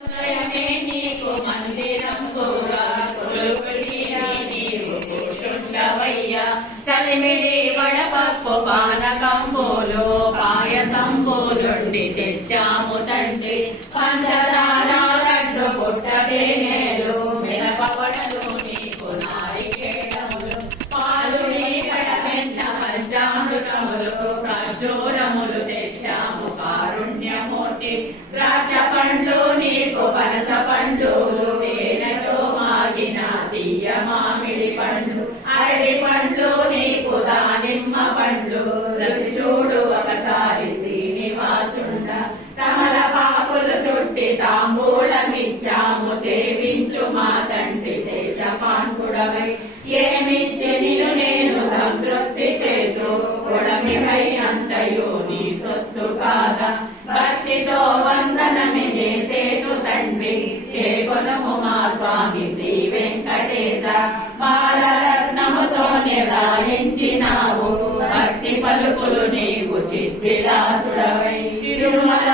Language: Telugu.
నీకు మందిరం కూడా నీవు కూర్చుండవయ్యా. కలిమిడి వడపప్పు పానకంబోలు పాయసంబోలుండి తెచ్చాము తండ్రి. పంచదార లడ్డు పుట్టదేనేలు మినపవడలు నీకు నారికేళములు పాలు నీకడ పెంచ పంచామృతములు ఖర్జూరములు తెచ్చాము కారుణ్యమూర్తి. ద్రాక్ష పండ్లు నీకు పనస పండ్లు వేనతో మాగిన తీయ మామిడి పండ్లు అరటి పండ్లు నీకు దానిమ్మ పండ్లు. రుచి చూడు ఒకసారి శ్రీనివాసుండ. తమలపాకులు చుట్టి తాంబూలమిచ్చాము సేవించు మా తండ్రి శేషపాన్పుడవై. ఏమిచ్చి నిన్ను నేను సంతృప్తి చేతు పొడమివై అంతయు నీ సొత్తు కాదా. భక్తితో వందనమి చేసేను తండ్రి చేకొనము మా స్వామి శ్రీ వెంకటేశ. బాలరత్నముతో నిర్వహించినావు భక్తి పలుకులు నీకు చిద్విలాసుడవై. తిరుమల